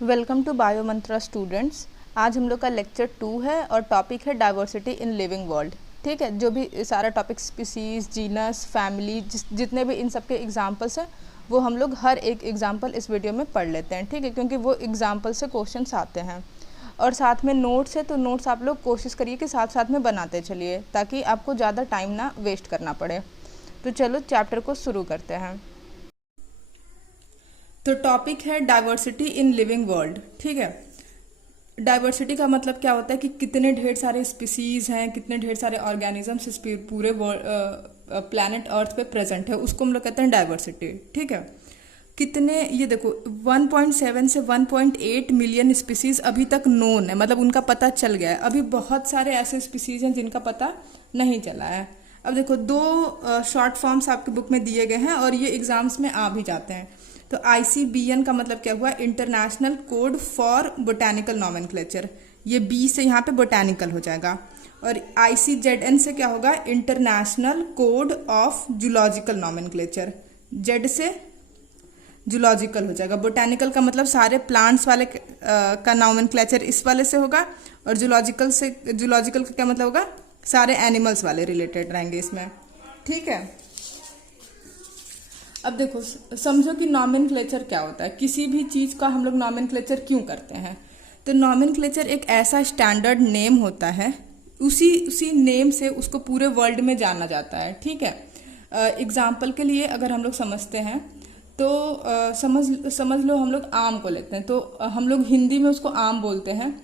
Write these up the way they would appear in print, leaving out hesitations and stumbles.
Welcome to bio Mantra students. आज हम लोग का लेक्चर 2 है और टॉपिक है डाइवर्सिटी इन लिविंग वर्ल्ड। ठीक है, जो भी सारा टॉपिक स्पीसीज, जीनस, फैमिली, जितने भी इन सब के एग्जांपल्स हैं वो हम लोग हर एक एग्जांपल इस वीडियो में पढ़ लेते हैं। ठीक है, क्योंकि वो एग्जांपल से क्वेश्चंस आते हैं और साथ में नोट्स है, तो नोट्स आप लोग कोशिश करिए कि साथ साथ में बनाते चलिए ताकि आपको ज़्यादा टाइम ना वेस्ट करना पड़े। तो चलो चैप्टर को शुरू करते हैं। तो टॉपिक है डाइवर्सिटी इन लिविंग वर्ल्ड। ठीक है, डाइवर्सिटी का मतलब क्या होता है कि कितने ढेर सारे स्पीसीज हैं, कितने ढेर सारे ऑर्गेनिजम्स इस पूरे प्लैनेट अर्थ पे प्रेजेंट है, उसको हम लोग कहते हैं डाइवर्सिटी। ठीक है, कितने, ये देखो 1.7 से 1.8 मिलियन स्पीसीज अभी तक नोन है, मतलब उनका पता चल गया है। अभी बहुत सारे ऐसे स्पीसीज हैं जिनका पता नहीं चला है। अब देखो दो शॉर्ट फॉर्म्स आपके बुक में दिए गए हैं और ये एग्जाम्स में आ भी जाते हैं। तो ICBN का मतलब क्या हुआ? International code for botanical nomenclature. ये बी से यहाँ पे बोटेनिकल हो जाएगा। और ICZN से क्या होगा? International code of zoological nomenclature. Z से जूलॉजिकल हो जाएगा। बोटेनिकल का मतलब सारे प्लांट्स वाले का नॉमेनक्लेचर इस वाले से होगा, और जूलॉजिकल का क्या मतलब होगा? सारे एनिमल्स वाले रिलेटेड रहेंगे इसमें। ठीक है, अब देखो समझो कि नॉमेनक्लेचर क्या होता है। किसी भी चीज का हम लोग नॉमेनक्लेचर क्यों करते हैं? तो नॉमेनक्लेचर एक ऐसा स्टैंडर्ड नेम होता है, उसी नेम से उसको पूरे वर्ल्ड में जाना जाता है। ठीक है, एग्जाम्पल के लिए अगर हम लोग समझते हैं तो समझ लो हम लोग आम को लेते हैं, तो हम लोग हिंदी में उसको आम बोलते हैं।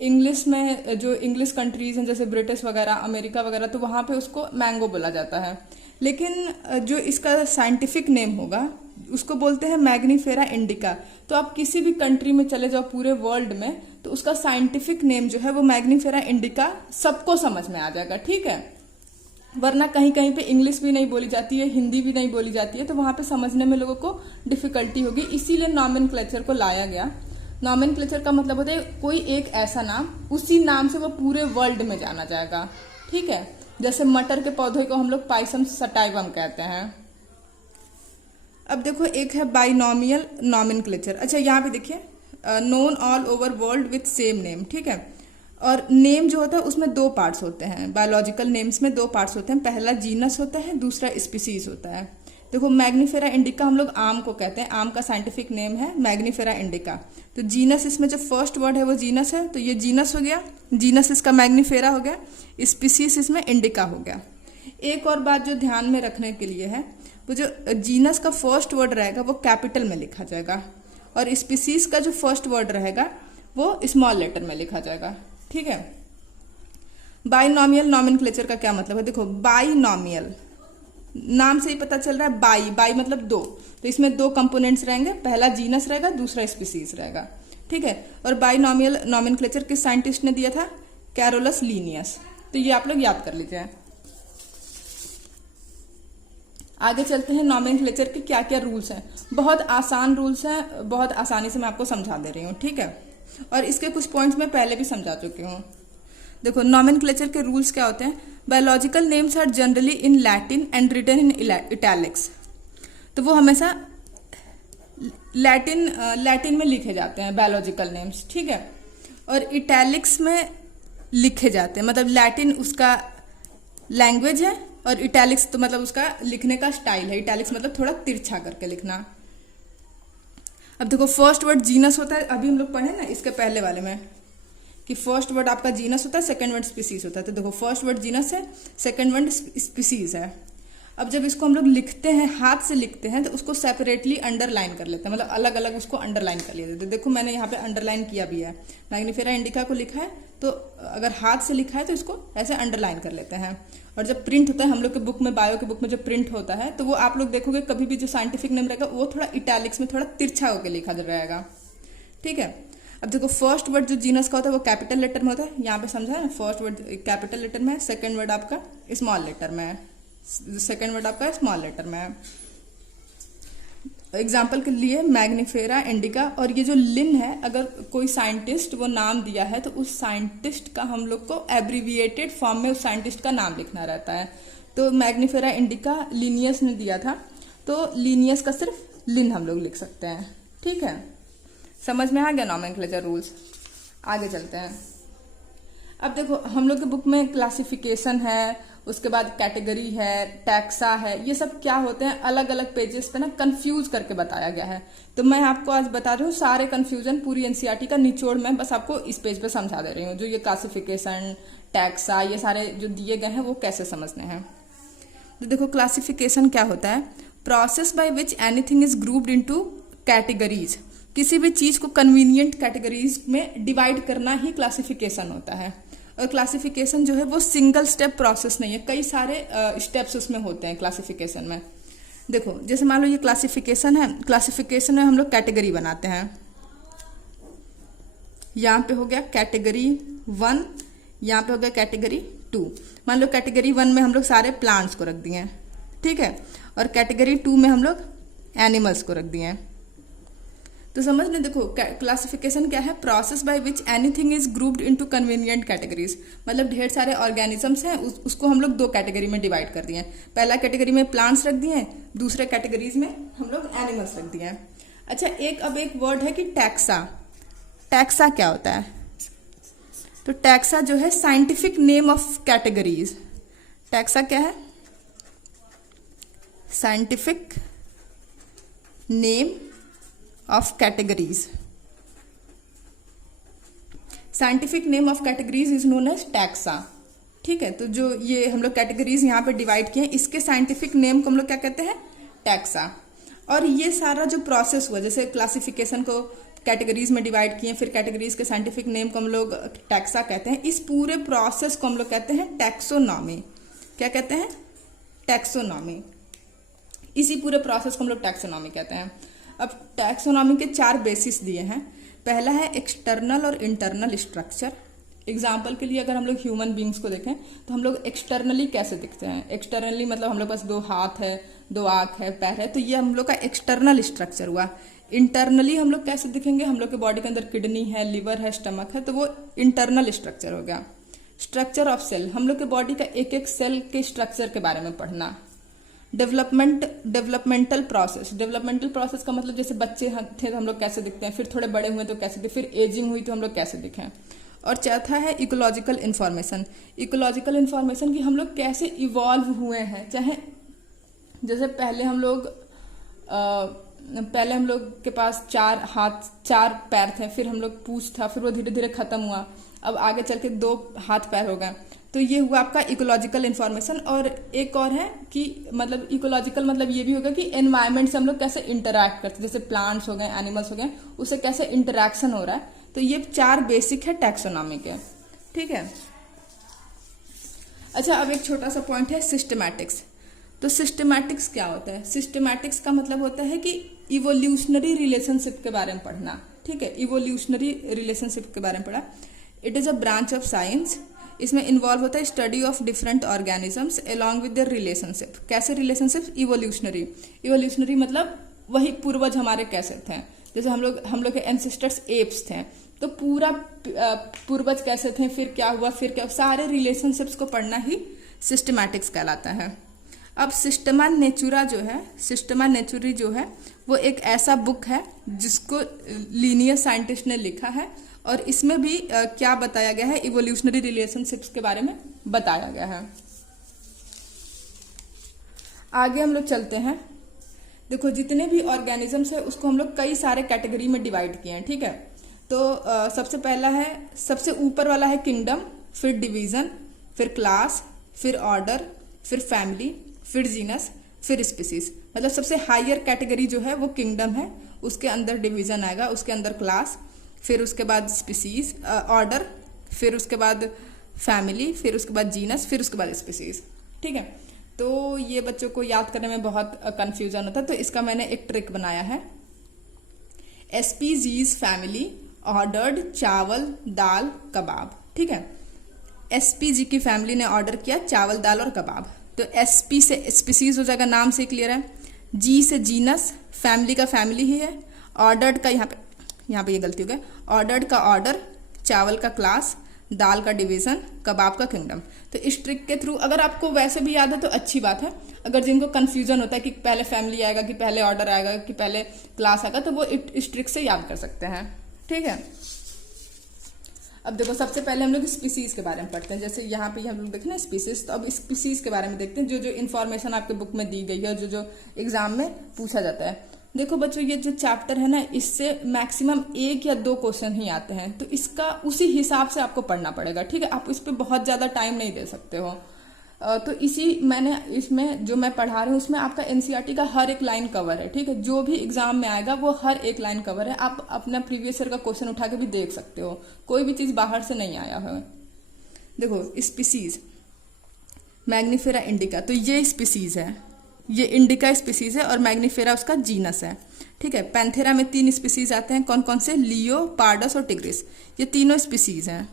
इंग्लिश में जो इंग्लिश कंट्रीज हैं जैसे ब्रिटिश वगैरह, अमेरिका वगैरह, तो वहाँ पे उसको मैंगो बोला जाता है। लेकिन जो इसका साइंटिफिक नेम होगा उसको बोलते हैं मैग्नीफेरा इंडिका। तो आप किसी भी कंट्री में चले जाओ पूरे वर्ल्ड में, तो उसका साइंटिफिक नेम जो है वो मैग्नीफेरा इंडिका सबको समझ में आ जाएगा। ठीक है, वरना कहीं कहीं पे इंग्लिश भी नहीं बोली जाती है, हिंदी भी नहीं बोली जाती है, तो वहां पे समझने में लोगों को डिफिकल्टी होगी। इसीलिए नॉमेनक्लेचर को लाया गया। नॉमेनक्लेचर का मतलब होता है कोई एक ऐसा नाम, उसी नाम से वो पूरे वर्ल्ड में जाना जाएगा। ठीक है, जैसे मटर के पौधे को हम लोग पाइसम सटाइवम कहते हैं। अब देखो एक है बाइनोमियल नॉमेनक्लेचर। अच्छा यहाँ पे देखिए, known all over world with same name. ठीक है, और नेम जो होता है उसमें दो पार्ट्स होते हैं। बायोलॉजिकल नेम्स में दो पार्ट्स होते हैं, पहला जीनस होता है, दूसरा स्पीसीज होता है। देखो मैग्नीफेरा इंडिका हम लोग आम को कहते हैं, आम का साइंटिफिक नेम है मैग्नीफेरा इंडिका। तो जीनस, इसमें जो फर्स्ट वर्ड है वो जीनस है, तो ये जीनस हो गया, जीनस इसका मैग्नीफेरा हो गया, स्पीसीज इसमें इंडिका हो गया। एक और बात जो ध्यान में रखने के लिए है, वो जो जीनस का फर्स्ट वर्ड रहेगा वो कैपिटल में लिखा जाएगा, और स्पीसीज का जो फर्स्ट वर्ड रहेगा वो स्मॉल लेटर में लिखा जाएगा। ठीक है, बाइनोमियल नॉमेनक्लेचर का क्या मतलब है? देखो बाइनोमियल नाम से ही पता चल रहा है, बाई मतलब दो, तो इसमें दो कंपोनेंट्स रहेंगे, पहला जीनस रहेगा, दूसरा स्पीसीज रहेगा। ठीक है, और बाइनोमियल नॉमेनक्लेचर किस साइंटिस्ट ने दिया था? Carolus Linnaeus. तो ये आप लोग याद कर लीजिए। आगे चलते हैं, नॉमेनक्लेचर के क्या क्या रूल्स हैं। बहुत आसान रूल्स हैं, बहुत आसानी से मैं आपको समझा दे रही हूँ। ठीक है, और इसके कुछ पॉइंट्स मैं पहले भी समझा चुकी हूँ। देखो नॉमेनक्लेचर के रूल्स क्या होते हैं। Biological names are generally in Latin and written in italics. तो वो हमेशा लैटिन में लिखे जाते हैं बायोलॉजिकल नेम्स। ठीक है, और इटैलिक्स में लिखे जाते हैं, मतलब लैटिन उसका लैंग्वेज है और इटैलिक्स तो मतलब उसका लिखने का स्टाइल है। इटैलिक्स मतलब थोड़ा तिरछा करके लिखना। अब देखो फर्स्ट वर्ड जीनस होता है, अभी हम लोग पढ़े ना इसके पहले वाले में कि फर्स्ट वर्ड आपका जीनस होता है, सेकंड वर्ड स्पीसीज होता है। तो देखो फर्स्ट वर्ड जीनस है, सेकंड वर्ड स्पीसीज है। अब जब इसको हम लोग लिखते हैं, हाथ से लिखते हैं, तो उसको सेपरेटली अंडरलाइन कर लेते हैं, मतलब अलग अलग उसको अंडरलाइन कर लेते हैं। देखो मैंने यहाँ पे अंडरलाइन किया भी है, मैग्नीफेरा इंडिका को लिखा है, तो अगर हाथ से लिखा है तो इसको ऐसे अंडरलाइन कर लेते हैं। और जब प्रिंट होता है हम लोग के बुक में, बायो के बुक में जब प्रिंट होता है, तो वो आप लोग देखोगे कभी भी जो साइंटिफिक नेम रहेगा वो थोड़ा इटैलिक्स में थोड़ा तिरछा होकर लिखा रहेगा। ठीक है, अब देखो फर्स्ट वर्ड जो जीनस का होता है वो कैपिटल लेटर में होता है, यहाँ पे समझा है, फर्स्ट वर्ड कैपिटल लेटर में है, सेकंड वर्ड आपका स्मॉल लेटर में है, सेकंड वर्ड आपका स्मॉल लेटर में है। एग्जाम्पल के लिए मैग्नीफेरा इंडिका, और ये जो लिन है, अगर कोई साइंटिस्ट वो नाम दिया है तो उस साइंटिस्ट का हम लोग को एब्रीविएटेड फॉर्म में उस साइंटिस्ट का नाम लिखना रहता है। तो मैग्नीफेरा इंडिका लीनियस ने दिया था, तो लीनियस का सिर्फ लिन हम लोग लिख सकते हैं। ठीक है, समझ में आ गया नॉमेनक्लेचर रूल्स। आगे चलते हैं। अब देखो हम लोग के बुक में क्लासिफिकेशन है, उसके बाद कैटेगरी है, टैक्सा है, ये सब क्या होते हैं अलग अलग पेजेस पे ना कंफ्यूज करके बताया गया है। तो मैं आपको आज बता रही हूँ सारे कंफ्यूजन, पूरी एनसीईआरटी का निचोड़ मैं बस आपको इस पेज पे समझा दे रही हूँ। जो ये क्लासिफिकेशन, टैक्सा, ये सारे जो दिए गए हैं वो कैसे समझने हैं। तो देखो क्लासिफिकेशन क्या होता है, process by which anything is grouped into categories. किसी भी चीज को कन्वीनियंट कैटेगरीज में डिवाइड करना ही क्लासिफिकेशन होता है। और क्लासिफिकेशन जो है वो सिंगल स्टेप प्रोसेस नहीं है, कई सारे स्टेप्स उसमें होते हैं क्लासिफिकेशन में। देखो जैसे मान लो ये क्लासिफिकेशन है, क्लासिफिकेशन में हम लोग कैटेगरी बनाते हैं। यहाँ पे हो गया कैटेगरी 1, यहाँ पे हो गया कैटेगरी 2। मान लो कैटेगरी 1 में हम लोग सारे प्लांट्स को रख दिए हैं, ठीक है, और कैटेगरी 2 में हम लोग एनिमल्स को रख दिए हैं। तो समझ लें, देखो क्लासिफिकेशन क्या है, process by which anything is grouped into convenient categories. मतलब ढेर सारे ऑर्गेनिजम्स हैं, उसको हम लोग 2 कैटेगरी में डिवाइड कर दिए हैं। पहला कैटेगरी में प्लांट्स रख दिए हैं, दूसरे कैटेगरीज में हम लोग एनिमल्स रख दिए हैं। अच्छा अब एक वर्ड है कि टैक्सा। टैक्सा क्या होता है, तो टैक्सा जो है scientific name of categories. Taxa क्या है, scientific name of categories. Scientific name of categories is known as taxa, ठीक है। तो जो ये हम लोग कैटेगरीज यहाँ पे डिवाइड किए हैं, इसके साइंटिफिक नेम को हम लोग क्या कहते हैं, टैक्सा। और ये सारा जो प्रोसेस हुआ, जैसे क्लासिफिकेशन को कैटेगरीज में डिवाइड किए, फिर कैटेगरीज के साइंटिफिक नेम को हम लोग टैक्सा कहते हैं, इस पूरे प्रोसेस को हम लोग कहते हैं टैक्सोनॉमी। क्या कहते हैं, टैक्सोनॉमी। इसी पूरे प्रोसेस को हम लोग टैक्सोनॉमी कहते हैं। अब टैक्सोनॉमी के 4 बेसिस दिए हैं। पहला है एक्सटर्नल और इंटरनल स्ट्रक्चर। एग्जाम्पल के लिए अगर हम लोग ह्यूमन बींग्स को देखें तो हम लोग एक्सटर्नली कैसे दिखते हैं। एक्सटर्नली मतलब हम लोग पास 2 हाथ है, 2 आँख है, पैर है, तो ये हम लोग का एक्सटर्नल स्ट्रक्चर हुआ। इंटरनली हम लोग कैसे दिखेंगे, हम लोग के बॉडी के अंदर किडनी है, लिवर है, स्टमक है, तो वो इंटरनल स्ट्रक्चर हो गया। स्ट्रक्चर ऑफ सेल, हम लोग के बॉडी का एक एक सेल के स्ट्रक्चर के बारे में पढ़ना। डेवलपमेंटल प्रोसेस का मतलब जैसे बच्चे थे तो हम लोग कैसे दिखते हैं, फिर थोड़े बड़े हुए तो कैसे दिखे, फिर एजिंग हुई तो हम लोग कैसे दिखें। और चौथा है इकोलॉजिकल इन्फॉर्मेशन। इकोलॉजिकल इन्फॉर्मेशन की हम लोग कैसे इवॉल्व हुए हैं, चाहे जैसे पहले हम लोग के पास 4 हाथ 4 पैर थे, फिर हम लोग पूंछ था, फिर वो धीरे धीरे खत्म हुआ, अब आगे चल के 2 हाथ पैर हो गए। तो ये हुआ आपका इकोलॉजिकल इन्फॉर्मेशन। और एक और है कि मतलब इकोलॉजिकल मतलब ये भी होगा कि एनवायरनमेंट से हम लोग कैसे इंटरैक्ट करते हैं, जैसे प्लांट्स हो गए, एनिमल्स हो गए, उससे कैसे इंटरैक्शन हो रहा है। तो ये 4 बेसिक है टैक्सोनॉमी के, ठीक है। अच्छा अब एक छोटा सा पॉइंट है सिस्टमैटिक्स। तो सिस्टमैटिक्स क्या होता है, सिस्टमैटिक्स का मतलब होता है कि इवोल्यूशनरी रिलेशनशिप के बारे में पढ़ना, ठीक है। इवोल्यूशनरी रिलेशनशिप के बारे में पढ़ा। It is a branch of science. इसमें इन्वॉल्व होता है study of different organisms along with their relationship. कैसे रिलेशनशिप, इवोल्यूशनरी मतलब वही पूर्वज हमारे कैसे थे, जैसे हम लोग के एंसेस्टर्स एप्स थे, तो पूरा पूर्वज कैसे थे, फिर क्या हुआ, फिर क्या, सारे रिलेशनशिप्स को पढ़ना ही सिस्टमैटिक्स कहलाता है। अब सिस्टमा नेचुरी जो है वो एक ऐसा बुक है जिसको लीनियर साइंटिस्ट ने लिखा है, और इसमें भी क्या बताया गया है, इवोल्यूशनरी रिलेशनशिप्स के बारे में बताया गया है। आगे हम लोग चलते हैं। देखो जितने भी ऑर्गेनिजम्स है उसको हम लोग कई सारे कैटेगरी में डिवाइड किए हैं, ठीक है। तो सबसे पहला है, सबसे ऊपर वाला है किंगडम, फिर डिवीजन, फिर क्लास, फिर ऑर्डर, फिर फैमिली, फिर जीनस, फिर स्पीसीज। मतलब सबसे हायर कैटेगरी जो है वो किंगडम है, उसके अंदर डिवीजन आएगा, उसके अंदर क्लास, फिर उसके बाद स्पीसीज, ऑर्डर, फिर उसके बाद फैमिली, फिर उसके बाद जीनस, फिर उसके बाद स्पीसीज, ठीक है। तो ये बच्चों को याद करने में बहुत कंफ्यूजन होता है, तो इसका मैंने एक ट्रिक बनाया है। एसपीजीज फैमिली, ऑर्डर्ड चावल, दाल, कबाब, ठीक है। एसपीजी की फैमिली ने ऑर्डर किया चावल, दाल और कबाब, तो एसपी से स्पीसीज हो जाएगा, नाम से क्लियर है। जी से जीनस, फैमिली का फैमिली ही है। ऑर्डर्ड का यहाँ पे ये गलती हो गई, ऑर्डर्ड का ऑर्डर, चावल का क्लास, दाल का डिवीजन, कबाब का किंगडम। तो इस ट्रिक के थ्रू अगर आपको वैसे भी याद है तो अच्छी बात है, अगर जिनको कंफ्यूजन होता है कि पहले फैमिली आएगा कि पहले ऑर्डर आएगा कि पहले क्लास आएगा, तो वो इस ट्रिक से याद कर सकते हैं। ठीक है, अब देखो सबसे पहले हम लोग स्पीसीज के बारे में पढ़ते हैं। जैसे यहाँ पे हम लोग देखें ना स्पीसीज, तो अब स्पीसीज के बारे में देखते हैं, जो जो इन्फॉर्मेशन आपके बुक में दी गई है, जो जो एग्जाम में पूछा जाता है। देखो बच्चों, ये जो चैप्टर है ना, इससे मैक्सिमम 1 या 2 क्वेश्चन ही आते हैं, तो इसका उसी हिसाब से आपको पढ़ना पड़ेगा। ठीक है, आप इस पर बहुत ज्यादा टाइम नहीं दे सकते हो। तो इसमें जो मैं पढ़ा रही हूँ उसमें आपका एनसीईआरटी का हर एक लाइन कवर है। ठीक है, जो भी एग्जाम में आएगा वो हर एक लाइन कवर है। आप अपना प्रीवियस ईयर का क्वेश्चन उठा के भी देख सकते हो, कोई भी चीज बाहर से नहीं आया है। देखो स्पीसीज, मैग्निफेरा इंडिका, तो ये स्पीसीज है, ये इंडिका स्पीसीज है और मैग्निफेरा उसका जीनस है। ठीक है, पैंथेरा में 3 स्पीसीज आते हैं, कौन कौन से? लियो, पार्डस और टिग्रिस, ये तीनों स्पीसीज हैं।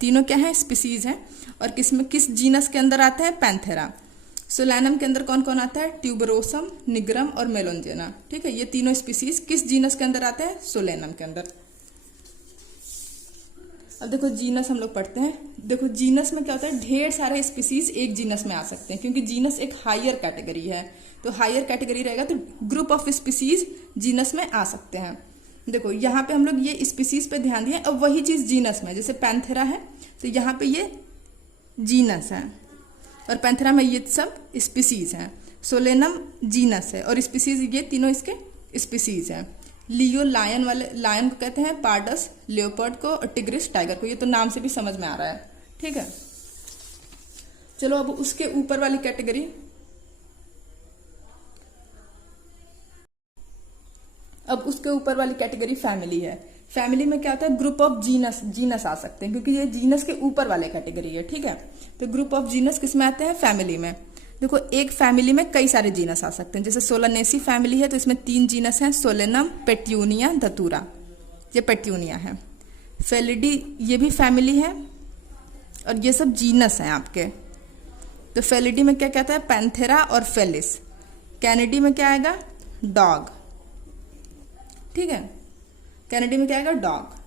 तीनों क्या है? स्पीसीज हैं। और किस जीनस के अंदर आते हैं? पैंथेरा। सोलैनम के अंदर कौन कौन आता है? ट्यूबरोसम, निग्रम और मेलोंजेना। ठीक है, ये तीनों स्पीसीज किस जीनस के अंदर आते हैं? सोलैनम के अंदर। अब देखो जीनस हम लोग पढ़ते हैं। देखो जीनस में क्या होता है, ढेर सारे स्पीसीज एक जीनस में आ सकते हैं, क्योंकि जीनस एक हायर कैटेगरी है। तो हायर कैटेगरी रहेगा तो ग्रुप ऑफ स्पीसीज जीनस में आ सकते हैं। देखो यहाँ पे हम लोग ये स्पीसीज पे ध्यान दिए। अब वही चीज जीनस में, जैसे पैंथेरा है तो यहाँ पे ये जीनस है और पैंथेरा में ये सब स्पीसीज हैं। सोलेनम जीनस है और स्पीसीज ये तीनों इसके स्पीसीज हैं। लियो लायन को कहते हैं, पार्डस लियोपर्ड को और टिग्रिस टाइगर को। ये तो नाम से भी समझ में आ रहा है। ठीक है, चलो अब उसके ऊपर वाली कैटेगरी, अब उसके ऊपर वाली कैटेगरी फैमिली है। फैमिली में क्या होता है, ग्रुप ऑफ जीनस आ सकते हैं, क्योंकि ये जीनस के ऊपर वाले कैटेगरी है। ठीक है, तो ग्रुप ऑफ जीनस किस में आते हैं? फैमिली में। देखो एक फैमिली में कई सारे जीनस आ सकते हैं। जैसे सोलानेसी फैमिली है तो इसमें 3 जीनस हैं, सोलेनम, पेट्यूनिया, धतूरा, ये पेट्यूनिया है। फेलिडी ये भी फैमिली है और ये सब जीनस हैं आपके। तो फेलिडी में क्या कहता है? पैंथेरा और फेलिस। कैनेडी में क्या आएगा? डॉग। ठीक है, कैनेडी में क्या आएगा? डॉग।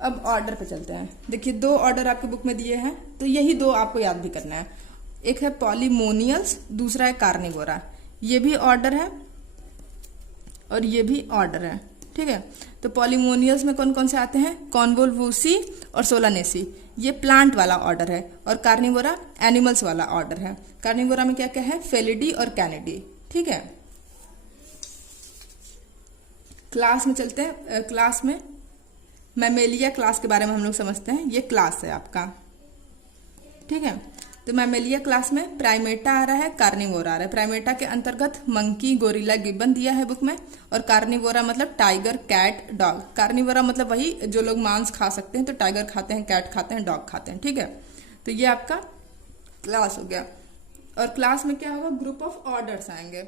अब ऑर्डर पे चलते हैं। देखिए 2 ऑर्डर आपके बुक में दिए हैं, तो यही 2 आपको याद भी करना है। एक है पॉलीमोनियल्स, दूसरा है कार्निवोरा। ये भी ऑर्डर है और ये भी ऑर्डर है। ठीक है, तो पॉलीमोनियल्स में कौन कौन से आते हैं? कॉन्वोल्वोसी और सोलानेसी, ये प्लांट वाला ऑर्डर है। और कार्निवोरा एनिमल्स वाला ऑर्डर है। कार्निवोरा में क्या क्या है? फेलिडी और कैनिडी। ठीक है, क्लास में चलते हैं। क्लास में मैमेलिया क्लास के बारे में हम लोग समझते हैं। ये क्लास है आपका। ठीक है, तो मैमेलिया क्लास में प्राइमेटा आ रहा है, कार्निवोरा आ रहा है। प्राइमेटा के अंतर्गत मंकी, गोरिल्ला, गिब्बन दिया है बुक में, और कार्निवोरा मतलब टाइगर, कैट, डॉग। कार्निवोरा मतलब वही जो लोग मांस खा सकते हैं, तो टाइगर खाते हैं, कैट खाते हैं, डॉग खाते हैं। ठीक है, तो ये आपका क्लास हो गया। और क्लास में क्या होगा? ग्रुप ऑफ ऑर्डर्स आएंगे।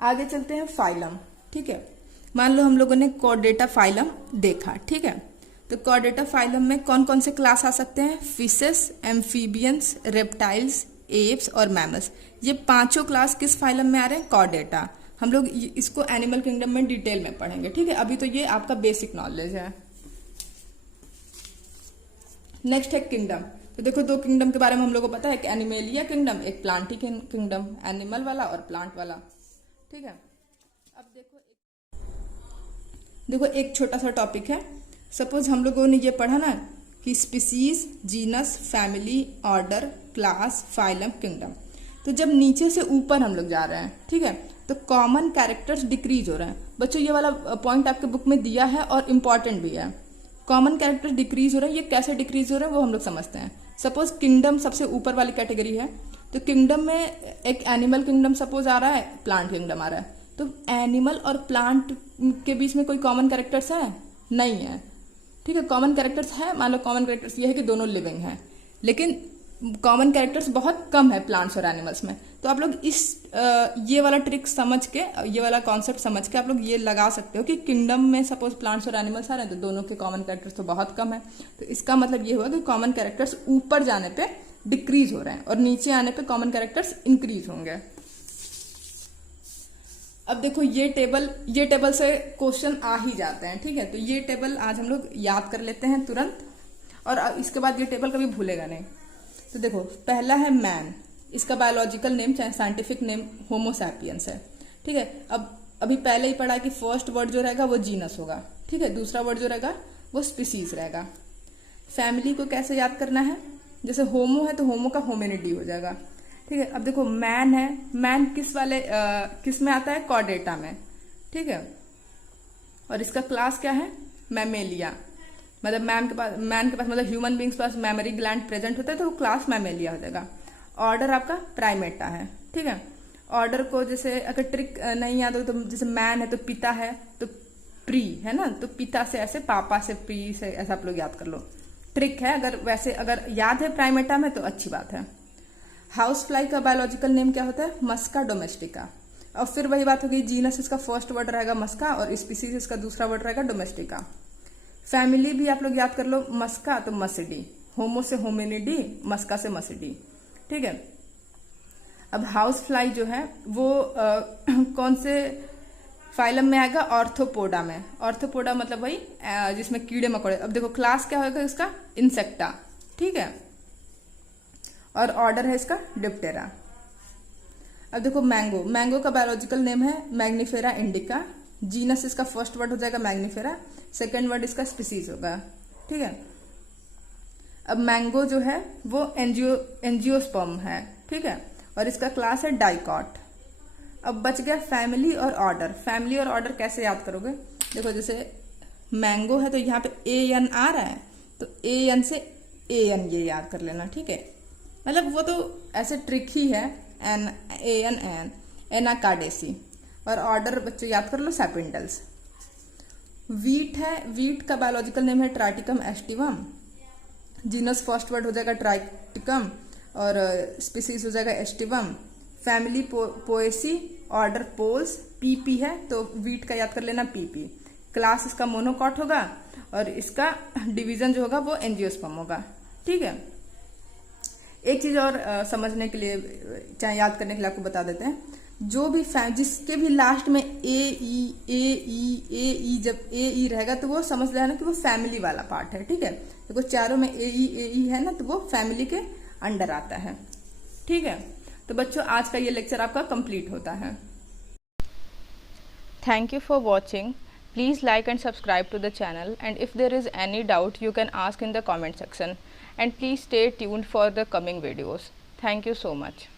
आगे चलते हैं फाइलम। ठीक है, मान लो हम लोगों ने कॉर्डेटा फाइलम देखा। ठीक है, तो कॉर्डेटा फाइलम में कौन कौन से क्लास आ सकते हैं? फिशेस, एम्फीबियंस, रेप्टाइल्स, एप्स और मैमल्स। ये 5 क्लास किस फाइलम में आ रहे हैं? कॉर्डेटा। हम लोग इसको एनिमल किंगडम में डिटेल में पढ़ेंगे। ठीक है, अभी तो ये आपका बेसिक नॉलेज है। नेक्स्ट है किंगडम। तो देखो 2 किंगडम के बारे में हम लोग को पता है, एक एनिमेलिया किंगडम, एक प्लांटी किंगडम, एनिमल वाला और प्लांट वाला। ठीक है, अब देखो एक छोटा सा टॉपिक है। सपोज हम लोगों ने ये पढ़ा ना कि species, genus, family, order, class, phylum, kingdom. तो जब नीचे से ऊपर हम लोग जा रहे हैं, ठीक है, तो कॉमन कैरेक्टर्स डिक्रीज हो रहे हैं। बच्चों ये वाला पॉइंट आपके बुक में दिया है और इम्पॉर्टेंट भी है। कॉमन कैरेक्टर्स डिक्रीज हो रहे हैं, ये कैसे डिक्रीज हो रहे हैं वो हम लोग समझते हैं। सपोज किंगडम सबसे ऊपर वाली कैटेगरी है, तो किंगडम में एक एनिमल किंगडम सपोज आ रहा है, प्लांट किंगडम आ रहा है। तो एनिमल और प्लांट के बीच में कोई कॉमन कैरेक्टर्स है? नहीं है। ठीक है, कॉमन कैरेक्टर्स है, मान लो कॉमन कैरेक्टर्स ये है कि दोनों लिविंग हैं, लेकिन कॉमन कैरेक्टर्स बहुत कम है प्लांट्स और एनिमल्स में। तो आप लोग ये वाला ट्रिक समझ के, ये वाला कॉन्सेप्ट समझ के आप लोग ये लगा सकते हो कि किंगडम में सपोज प्लांट्स और एनिमल्स आ रहे हैं तो दोनों के कॉमन कैरेक्टर्स तो बहुत कम है। तो इसका मतलब ये हुआ कि कॉमन कैरेक्टर्स ऊपर जाने पे डिक्रीज हो रहे हैं और नीचे आने पे कॉमन कैरेक्टर्स इंक्रीज होंगे। अब देखो ये टेबल से क्वेश्चन आ ही जाते हैं। ठीक है, तो ये टेबल आज हम लोग याद कर लेते हैं तुरंत। और इसके बाद ये टेबल कभी भूलेगा नहीं। तो देखो पहला है मैन, इसका बायोलॉजिकल नेम चाहे साइंटिफिक नेम होमो सैपियंस है, ठीक है। अब अभी पहले ही पढ़ा कि फर्स्ट वर्ड जो रहेगा वो जीनस होगा, ठीक है, दूसरा वर्ड जो रहेगा वो स्पीसीज रहेगा। फैमिली को कैसे याद करना है, जैसे होमो है तो होमो का होमिनिडी हो जाएगा, ठीक है। अब देखो मैन है, मैन किस में आता है, कॉर्डेटा में, ठीक है। और इसका क्लास क्या है, मैमेलिया, मतलब मैन के पास मतलब ह्यूमन बींग्स पास मेमोरी ग्लैंड प्रेजेंट होता है तो वो क्लास मैमेलिया हो जाएगा। ऑर्डर आपका प्राइमेटा है, ठीक है। ऑर्डर को जैसे अगर ट्रिक नहीं याद हो तो जैसे मैन है तो पिता है तो प्री है ना, तो पिता से ऐसे, पापा से प्री से, ऐसा आप लोग याद कर लो। ट्रिक है, अगर याद है प्राइमेटा में तो अच्छी बात है। हाउस फ्लाई का बायोलॉजिकल नेम क्या होता है, मस्का डोमेस्टिका। और फिर वही बात होगी, जीनस इसका फर्स्ट वर्ड रहेगा मस्का और स्पीसीज इसका दूसरा वर्ड रहेगा डोमेस्टिका। फैमिली भी आप लोग याद कर लो, मस्का तो मसिडी, होमो से होमिनिडी, मस्का से मसिडी, ठीक है। अब हाउस फ्लाई जो है वो कौन से फाइलम में आएगा, ऑर्थोपोडा में। ऑर्थोपोडा मतलब वही जिसमें कीड़े मकोड़े। अब देखो क्लास क्या होगा इसका, इंसेक्टा, ठीक है। और ऑर्डर है इसका डिप्टेरा। अब देखो मैंगो, मैंगो का बायोलॉजिकल नेम है मैग्निफेरा इंडिका। जीनस इसका फर्स्ट वर्ड हो जाएगा मैग्निफेरा, सेकेंड वर्ड इसका स्पीसीज होगा, ठीक है। अब मैंगो जो है वो एंजियोस्पर्म है, ठीक है। और इसका क्लास है डाइकॉट। अब बच गया फैमिली और ऑर्डर। फैमिली और ऑर्डर कैसे याद करोगे, देखो जैसे मैंगो है तो यहाँ पे ए एन आ रहा है तो ए एन से ए एन ये याद कर लेना, ठीक है। मतलब वो तो ऐसे ट्रिक ही है, N A N N Anacardiaceae. और ऑर्डर बच्चे याद कर लो, सैपिंडल्स। वीट है, वीट का बायोलॉजिकल नेम है Triticum aestivum. Genus first word हो जाएगा ट्राइटिकम और स्पीसीज हो जाएगा aestivum. Family Poaceae, order Poales. PP है तो वीट का याद कर लेना पीपी। क्लास इसका मोनोकॉट होगा और इसका डिवीजन जो होगा वो एंजियोस्पर्म होगा, ठीक है। एक चीज और समझने के लिए चाहे याद करने के लिए आपको बता देते हैं, जो भी जिसके भी लास्ट में ए ई जब ए ई रहेगा तो वो समझ लेना कि वो फैमिली वाला पार्ट है, ठीक है। देखो चारों में ए ई है ना तो वो फैमिली के अंडर आता है, ठीक है। तो बच्चों आज का ये लेक्चर आपका कंप्लीट होता है। Thank you for watching. Please like and subscribe to the channel, and if there is any doubt you can ask in the comment section, and please stay tuned for the coming videos. Thank you so much.